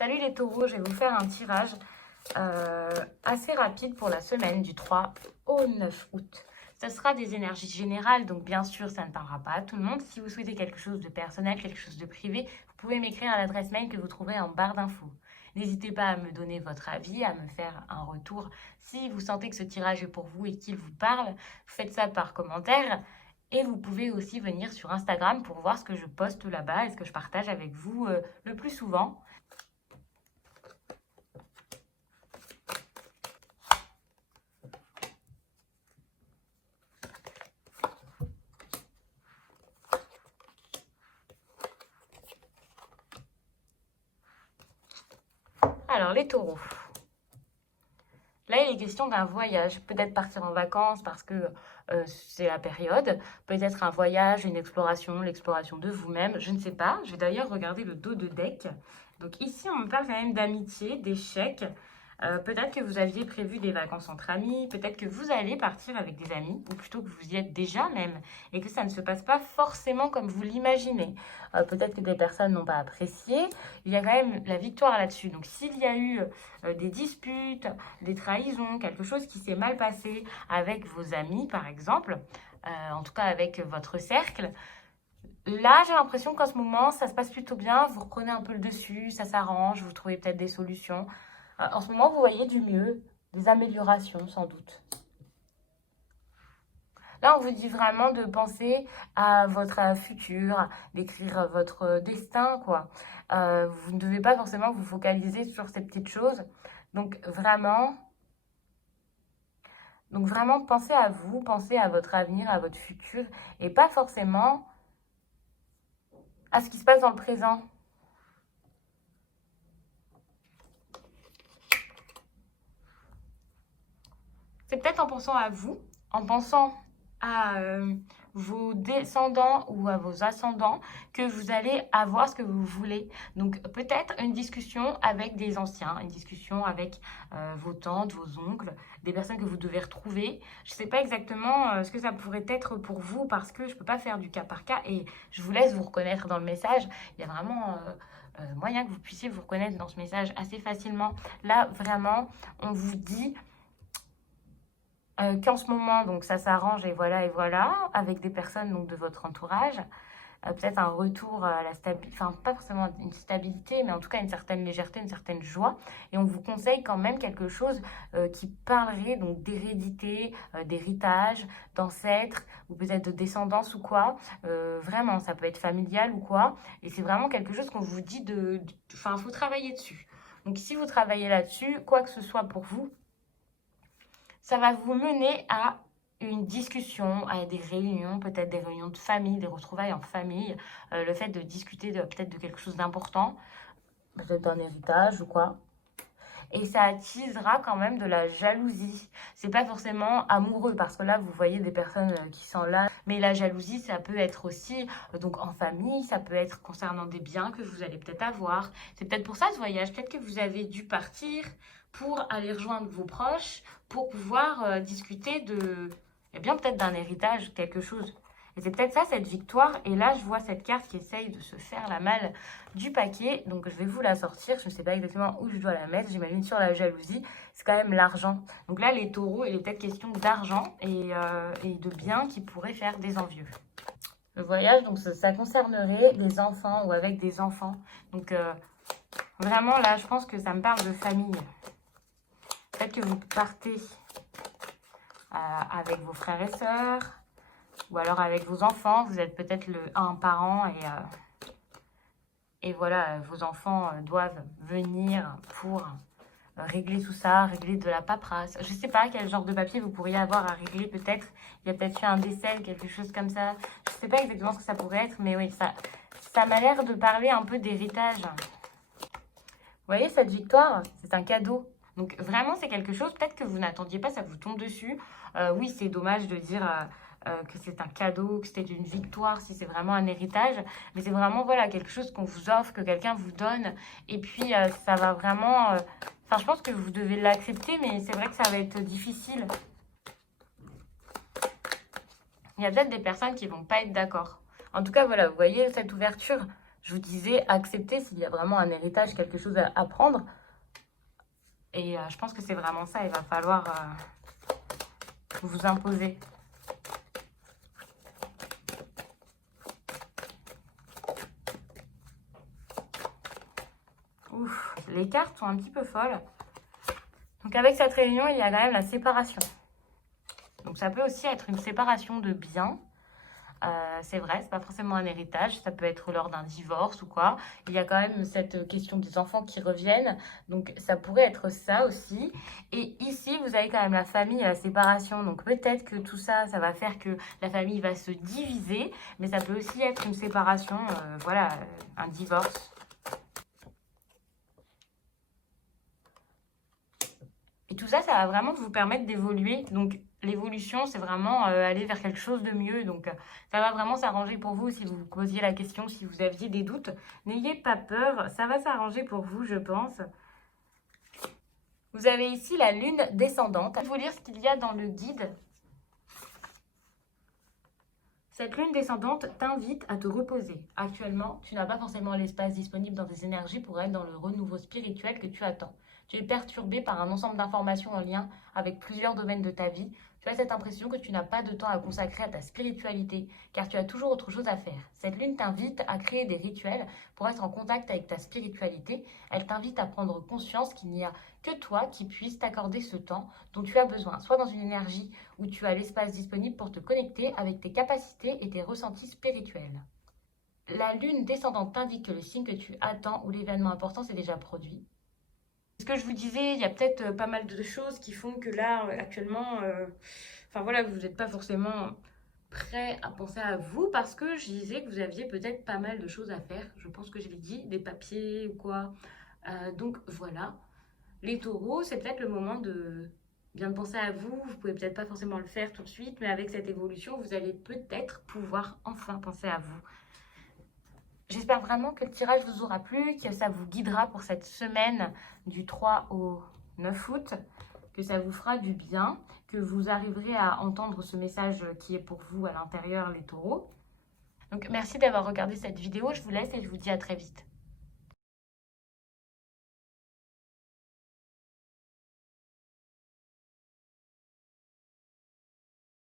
Salut les taureaux, je vais vous faire un tirage assez rapide pour la semaine du 3 au 9 août. Ce sera des énergies générales, donc bien sûr, ça ne parlera pas à tout le monde. Si vous souhaitez quelque chose de personnel, quelque chose de privé, vous pouvez m'écrire à l'adresse mail que vous trouverez en barre d'infos. N'hésitez pas à me donner votre avis, à me faire un retour. Si vous sentez que ce tirage est pour vous et qu'il vous parle, faites ça par commentaire. Et vous pouvez aussi venir sur Instagram pour voir ce que je poste là-bas et ce que je partage avec vous le plus souvent. Alors, les taureaux. Là, il est question d'un voyage. Peut-être partir en vacances parce que c'est la période. Peut-être un voyage, une exploration, l'exploration de vous-même. Je ne sais pas. Je vais d'ailleurs regarder le dos de deck. Donc ici, on me parle quand même d'amitié, d'échecs. Peut-être que vous aviez prévu des vacances entre amis, peut-être que vous allez partir avec des amis, ou plutôt que vous y êtes déjà même, et que ça ne se passe pas forcément comme vous l'imaginez. Peut-être que des personnes n'ont pas apprécié. Il y a quand même la victoire là-dessus. Donc s'il y a eu des disputes, des trahisons, quelque chose qui s'est mal passé avec vos amis, par exemple, en tout cas avec votre cercle, là, j'ai l'impression qu'en ce moment, ça se passe plutôt bien. Vous reprenez un peu le dessus, ça s'arrange, vous trouvez peut-être des solutions. En ce moment, vous voyez du mieux, des améliorations sans doute. Là, on vous dit vraiment de penser à votre futur, d'écrire votre destin, quoi. Vous ne devez pas forcément vous focaliser sur ces petites choses. Donc vraiment, pensez à vous, pensez à votre avenir, à votre futur, et pas forcément à ce qui se passe dans le présent. C'est peut-être en pensant à vous, en pensant à vos descendants ou à vos ascendants que vous allez avoir ce que vous voulez. Donc peut-être une discussion avec des anciens, une discussion avec vos tantes, vos oncles, des personnes que vous devez retrouver. Je ne sais pas exactement ce que ça pourrait être pour vous parce que je ne peux pas faire du cas par cas et je vous laisse vous reconnaître dans le message. Il y a vraiment moyen que vous puissiez vous reconnaître dans ce message assez facilement. Là, vraiment, on vous dit qu'en ce moment, donc ça s'arrange et voilà, avec des personnes donc, de votre entourage. Peut-être un retour à la stabilité, enfin pas forcément une stabilité, mais en tout cas une certaine légèreté, une certaine joie. Et on vous conseille quand même quelque chose qui parlerait donc d'hérédité, d'héritage, d'ancêtre, ou peut-être de descendance ou quoi. Vraiment, ça peut être familial ou quoi. Et c'est vraiment quelque chose qu'on vous dit enfin, il faut travailler dessus. Donc si vous travaillez là-dessus, quoi que ce soit pour vous, ça va vous mener à une discussion, à des réunions, peut-être des réunions de famille, des retrouvailles en famille, le fait de discuter peut-être de quelque chose d'important, peut-être d'un héritage ou quoi. Et ça attisera quand même de la jalousie. C'est pas forcément amoureux parce que là vous voyez des personnes qui sont là. Mais la jalousie ça peut être aussi donc en famille, ça peut être concernant des biens que vous allez peut-être avoir. C'est peut-être pour ça ce voyage. Peut-être que vous avez dû partir pour aller rejoindre vos proches, pour pouvoir discuter eh bien peut-être d'un héritage, quelque chose. Et c'est peut-être ça, cette victoire. Et là, je vois cette carte qui essaye de se faire la malle du paquet. Donc, je vais vous la sortir. Je ne sais pas exactement où je dois la mettre. J'imagine sur la jalousie. C'est quand même l'argent. Donc là, les taureaux, il est peut-être question d'argent et de biens qui pourraient faire des envieux. Le voyage, donc ça concernerait des enfants ou avec des enfants. Donc, vraiment, là, je pense que ça me parle de famille. Peut-être que vous partez avec vos frères et sœurs, ou alors avec vos enfants. Vous êtes peut-être un parent et voilà, vos enfants doivent venir pour régler tout ça, régler de la paperasse. Je ne sais pas quel genre de papier vous pourriez avoir à régler peut-être. Il y a peut-être eu un décès, quelque chose comme ça. Je ne sais pas exactement ce que ça pourrait être, mais oui, ça m'a l'air de parler un peu d'héritage. Vous voyez, cette victoire, c'est un cadeau. Donc vraiment, c'est quelque chose, peut-être que vous n'attendiez pas, ça vous tombe dessus. Oui, c'est dommage de dire que c'est un cadeau, que c'était une victoire, si c'est vraiment un héritage. Mais c'est vraiment, voilà, quelque chose qu'on vous offre, que quelqu'un vous donne. Et puis, ça va vraiment... Enfin, je pense que vous devez l'accepter, mais c'est vrai que ça va être difficile. Il y a peut-être des personnes qui vont pas être d'accord. En tout cas, voilà, vous voyez cette ouverture Je vous disais, accepter s'il y a vraiment un héritage, quelque chose à apprendre. Et je pense que c'est vraiment ça, il va falloir vous imposer. Ouf, les cartes sont un petit peu folles. Donc avec cette réunion, il y a quand même la séparation. Donc ça peut aussi être une séparation de biens. C'est vrai, c'est pas forcément un héritage, ça peut être lors d'un divorce ou quoi. Il y a quand même cette question des enfants qui reviennent, donc ça pourrait être ça aussi. Et ici, vous avez quand même la famille et la séparation, donc peut-être que tout ça, ça va faire que la famille va se diviser, mais ça peut aussi être une séparation, voilà, un divorce. Et tout ça, ça va vraiment vous permettre d'évoluer. Donc, l'évolution, c'est vraiment aller vers quelque chose de mieux. Donc, ça va vraiment s'arranger pour vous si vous vous posiez la question, si vous aviez des doutes. N'ayez pas peur, ça va s'arranger pour vous, je pense. Vous avez ici la lune descendante. Je vais vous lire ce qu'il y a dans le guide. Cette lune descendante t'invite à te reposer. Actuellement, tu n'as pas forcément l'espace disponible dans tes énergies pour être dans le renouveau spirituel que tu attends. Tu es perturbé par un ensemble d'informations en lien avec plusieurs domaines de ta vie. Tu as cette impression que tu n'as pas de temps à consacrer à ta spiritualité, car tu as toujours autre chose à faire. Cette lune t'invite à créer des rituels pour être en contact avec ta spiritualité. Elle t'invite à prendre conscience qu'il n'y a que toi qui puisse t'accorder ce temps dont tu as besoin, soit dans une énergie où tu as l'espace disponible pour te connecter avec tes capacités et tes ressentis spirituels. La lune descendante t'indique que le signe que tu attends ou l'événement important s'est déjà produit. Ce que je vous disais, il y a peut-être pas mal de choses qui font que là, actuellement, enfin voilà, vous n'êtes pas forcément prêt à penser à vous parce que je disais que vous aviez peut-être pas mal de choses à faire. Je pense que je l'ai dit, des papiers ou quoi. Donc voilà. Les taureaux, c'est peut-être le moment de bien penser à vous. Vous pouvez peut-être pas forcément le faire tout de suite, mais avec cette évolution, vous allez peut-être pouvoir enfin penser à vous. J'espère vraiment que le tirage vous aura plu, que ça vous guidera pour cette semaine du 3 au 9 août, que ça vous fera du bien, que vous arriverez à entendre ce message qui est pour vous à l'intérieur, les taureaux. Donc merci d'avoir regardé cette vidéo, je vous laisse et je vous dis à très vite.